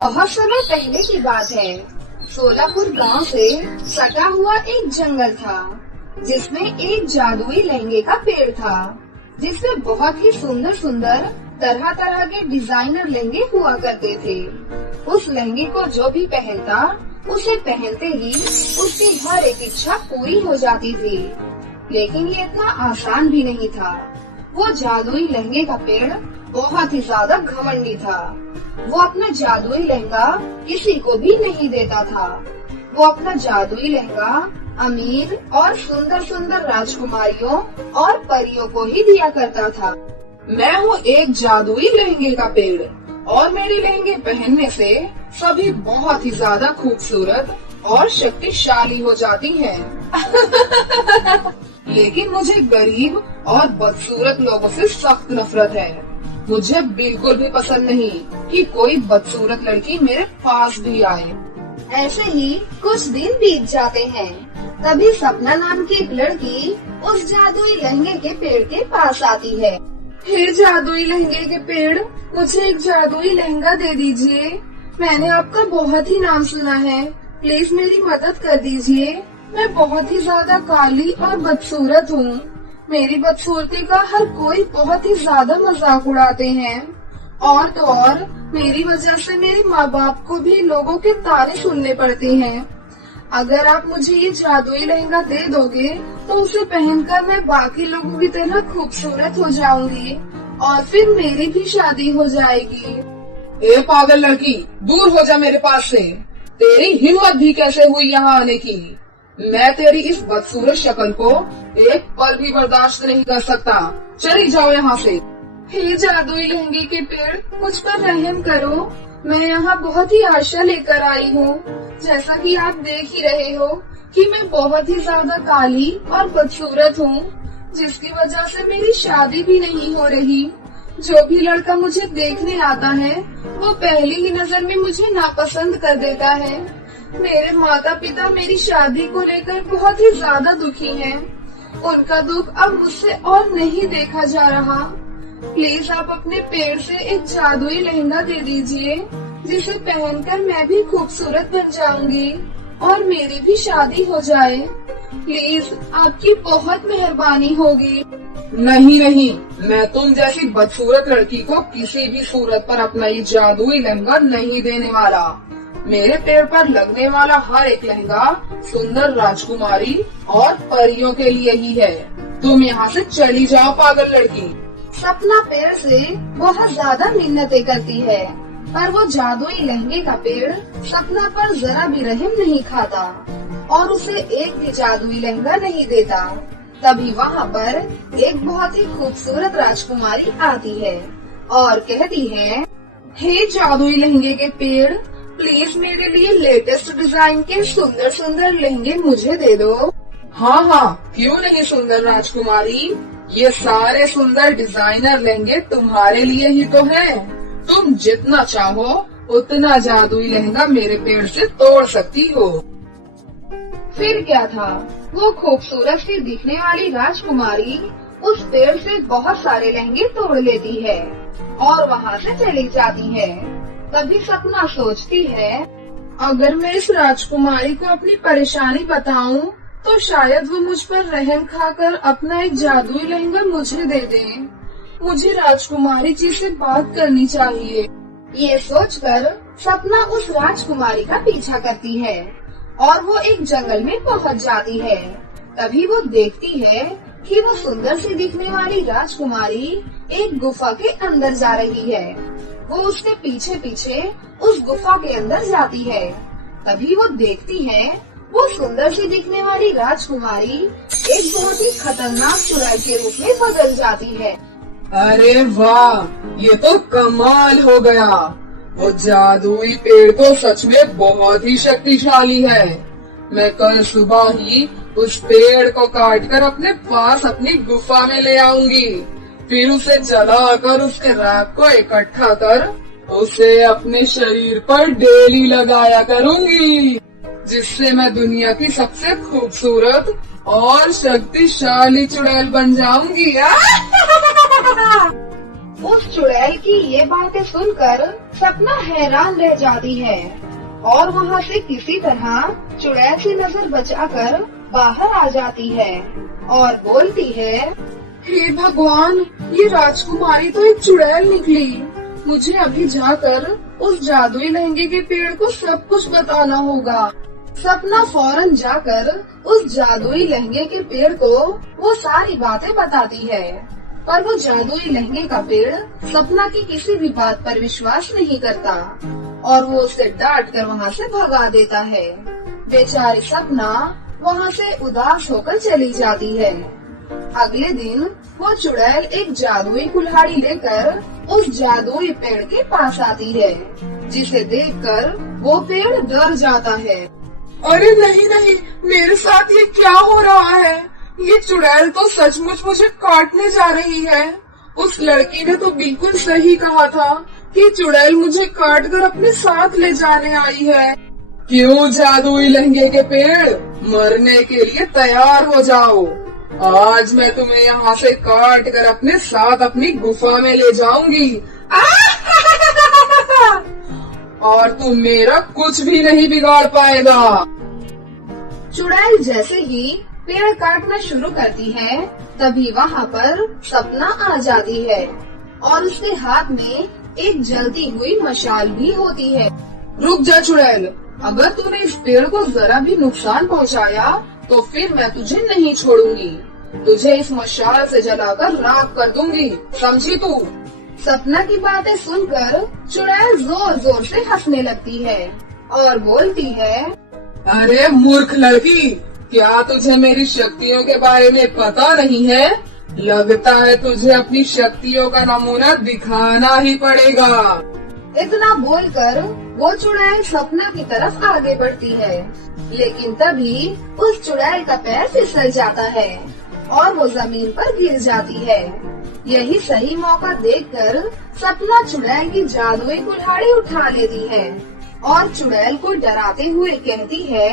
बहुत समय पहले की बात है। सोलापुर गांव से सटा हुआ एक जंगल था, जिसमें एक जादुई लहंगे का पेड़ था, जिसमें बहुत ही सुंदर सुंदर तरह तरह के डिजाइनर लहंगे हुआ करते थे। उस लहंगे को जो भी पहनता, उसे पहनते ही उसकी हर एक इच्छा पूरी हो जाती थी। लेकिन ये इतना आसान भी नहीं था। वो जादुई लहंगे का पेड़ बहुत ही ज्यादा घमंडी था। वो अपना जादुई लहंगा किसी को भी नहीं देता था। वो अपना जादुई लहंगा अमीर और सुंदर सुंदर राजकुमारियों और परियों को ही दिया करता था। मैं हूँ एक जादुई लहंगे का पेड़ और मेरे लहंगे पहनने से सभी बहुत ही ज्यादा खूबसूरत और शक्तिशाली हो जाती हैं। लेकिन मुझे गरीब और बदसूरत लोगों से सख्त नफरत है। मुझे बिल्कुल भी पसंद नहीं कि कोई बदसूरत लड़की मेरे पास भी आए। ऐसे ही कुछ दिन बीत जाते हैं। तभी सपना नाम की एक लड़की उस जादुई लहंगे के पेड़ के पास आती है। हे जादुई लहंगे के पेड़, मुझे एक जादुई लहंगा दे दीजिए। मैंने आपका बहुत ही नाम सुना है, प्लीज मेरी मदद कर दीजिए। मैं बहुत ही ज्यादा काली और बदसूरत हूँ। मेरी बदसूरती का हर कोई बहुत ही ज्यादा मजाक उड़ाते हैं, और तो और मेरी वजह से मेरे माँ बाप को भी लोगों के ताने सुनने पड़ते हैं। अगर आप मुझे ये जादुई लहंगा दे दोगे तो उसे पहनकर मैं बाकी लोगों की तरह खूबसूरत हो जाऊंगी और फिर मेरी भी शादी हो जाएगी। ए पागल लड़की, दूर हो जा मेरे पास से। तेरी हिम्मत भी कैसे हुई यहाँ आने की? मैं तेरी इस बदसूरत शक्ल को एक पल भी बर्दाश्त नहीं कर सकता। चली जाओ यहाँ से। हे जादुई लहंगे के पेड़, मुझ पर रहम करो। मैं यहाँ बहुत ही आशा लेकर आई हूँ। जैसा कि आप देख ही रहे हो कि मैं बहुत ही ज्यादा काली और बदसूरत हूँ, जिसकी वजह से मेरी शादी भी नहीं हो रही। जो भी लड़का मुझे देखने आता है वो पहली ही नजर में मुझे नापसंद कर देता है। मेरे माता पिता मेरी शादी को लेकर बहुत ही ज्यादा दुखी हैं। उनका दुख अब मुझसे और नहीं देखा जा रहा। प्लीज आप अपने पेड़ से एक जादुई लहंगा दे दीजिए, जिसे पहनकर मैं भी खूबसूरत बन जाऊंगी और मेरी भी शादी हो जाए। प्लीज आपकी बहुत मेहरबानी होगी। नहीं नहीं, मैं तुम जैसी बदसूरत लड़की को किसी भी सूरत पर अपना ये जादुई लहंगा नहीं देने वाला। मेरे पेड़ पर लगने वाला हर एक लहंगा सुंदर राजकुमारी और परियों के लिए ही है। तुम यहाँ से चली जाओ पागल लड़की। सपना पेड़ से बहुत ज्यादा मिन्नतें करती है, पर वो जादुई लहंगे का पेड़ सपना पर जरा भी रहम नहीं खाता और उसे एक भी जादुई लहंगा नहीं देता। तभी वहाँ पर एक बहुत ही खूबसूरत राजकुमारी आती है और कहती है, हे जादुई लहंगे के पेड़, प्लीज मेरे लिए लेटेस्ट डिजाइन के सुंदर सुंदर लहंगे मुझे दे दो। हाँ हाँ, क्यों नहीं सुंदर राजकुमारी, ये सारे सुंदर डिजाइनर लहंगे तुम्हारे लिए ही तो हैं। तुम जितना चाहो उतना जादुई लहंगा मेरे पेड़ से तोड़ सकती हो। फिर क्या था, वो खूबसूरत सी दिखने वाली राजकुमारी उस पेड़ से बहुत सारे लहंगे तोड़ लेती है और वहाँ से चली जाती है। तभी सपना सोचती है, अगर मैं इस राजकुमारी को अपनी परेशानी बताऊं तो शायद वो मुझ पर रहम खाकर अपना एक जादुई लहंगा मुझे दे दें। मुझे राजकुमारी जी से बात करनी चाहिए। ये सोचकर सपना उस राजकुमारी का पीछा करती है और वो एक जंगल में पहुंच जाती है। तभी वो देखती है कि वो सुंदर सी दिखने वाली राजकुमारी एक गुफा के अंदर जा रही है। वो उसके पीछे पीछे उस गुफा के अंदर जाती है। तभी वो देखती है वो सुंदर सी दिखने वाली राजकुमारी एक बहुत ही खतरनाक चुड़ैल के रूप में बदल जाती है। अरे वाह, ये तो कमाल हो गया। वो जादुई पेड़ तो सच में बहुत ही शक्तिशाली है। मैं कल सुबह ही उस पेड़ को काटकर अपने पास अपनी गुफा में ले आऊंगी। फिर उसे जलाकर उसके राख को इकट्ठा कर उसे अपने शरीर पर डेली लगाया करूंगी, जिससे मैं दुनिया की सबसे खूबसूरत और शक्तिशाली चुड़ैल बन जाऊंगी। उस चुड़ैल की ये बातें सुनकर सपना हैरान रह जाती है और वहाँ से किसी तरह चुड़ैल से नजर बचाकर बाहर आ जाती है और बोलती है, हे भगवान, ये राजकुमारी तो एक चुड़ैल निकली। मुझे अभी जाकर उस जादुई लहंगे के पेड़ को सब कुछ बताना होगा। सपना फौरन जाकर उस जादुई लहंगे के पेड़ को वो सारी बातें बताती है, पर वो जादुई लहंगे का पेड़ सपना की किसी भी बात पर विश्वास नहीं करता और वो उसे डांट कर वहाँ से भगा देता है। बेचारी सपना वहाँ से उदास होकर चली जाती है। अगले दिन वो चुड़ैल एक जादुई कुल्हाड़ी लेकर उस जादुई पेड़ के पास आती है, जिसे देखकर वो पेड़ डर जाता है। अरे नहीं नहीं, मेरे साथ ये क्या हो रहा है? ये चुड़ैल तो सचमुच मुझे काटने जा रही है। उस लड़की ने तो बिल्कुल सही कहा था कि चुड़ैल मुझे काटकर अपने साथ ले जाने आई है। क्यों जादुई लहंगे के पेड़, मरने के लिए तैयार हो जाओ। आज मैं तुम्हें यहाँ से काट कर अपने साथ अपनी गुफा में ले जाऊंगी। और तुम मेरा कुछ भी नहीं बिगाड़ पाएगा। चुड़ैल जैसे ही पेड़ काटना शुरू करती है, तभी वहाँ पर सपना आ जाती है और उसके हाथ में एक जलती हुई मशाल भी होती है। रुक जा चुड़ैल, अगर तूने इस पेड़ को जरा भी नुकसान पहुँचाया तो फिर मैं तुझे नहीं छोड़ूंगी। तुझे इस मशाल से जलाकर राख कर दूंगी, समझी तू? सपना की बातें सुनकर चुड़ैल जोर जोर से हंसने लगती है और बोलती है, अरे मूर्ख लड़की, क्या तुझे मेरी शक्तियों के बारे में पता नहीं है? लगता है तुझे अपनी शक्तियों का नमूना दिखाना ही पड़ेगा। इतना बोलकर वो चुड़ैल सपना की तरफ आगे बढ़ती है, लेकिन तभी उस चुड़ैल का पैर फिसल जाता है और वो जमीन पर गिर जाती है। यही सही मौका देखकर सपना चुड़ैल की जादुई कुल्हाड़ी उठा लेती है और चुड़ैल को डराते हुए कहती है,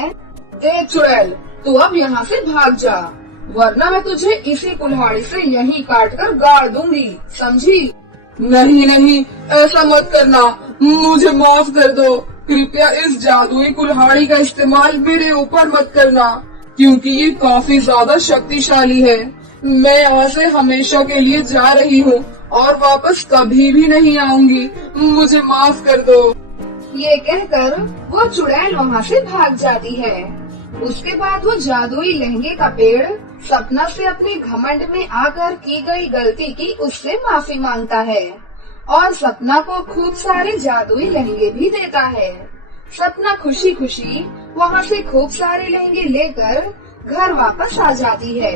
ए चुड़ैल, तू अब यहाँ से भाग जा, वरना मैं तुझे इसी कुल्हाड़ी से यहीं काटकर गाड़ दूंगी, समझी? नहीं नहीं, ऐसा मत करना, मुझे माफ कर दो। कृपया इस जादुई कुल्हाड़ी का इस्तेमाल मेरे ऊपर मत करना, क्योंकि ये काफी ज्यादा शक्तिशाली है। मैं यहाँ से हमेशा के लिए जा रही हूँ और वापस कभी भी नहीं आऊंगी, मुझे माफ कर दो। ये कहकर वो चुड़ैल वहाँ से भाग जाती है। उसके बाद वो जादुई लहंगे का पेड़ सपना से अपने घमंड में आकर की गई गलती की उससे माफी मांगता है और सपना को खूब सारे जादुई लहंगे भी देता है। सपना खुशी खुशी वहाँ से खूब सारे लहंगे लेकर घर वापस आ जाती है।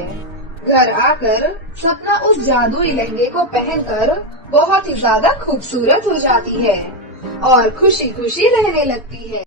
घर आकर सपना उस जादुई लहंगे को पहनकर बहुत ही ज्यादा खूबसूरत हो जाती है और खुशी खुशी रहने लगती है।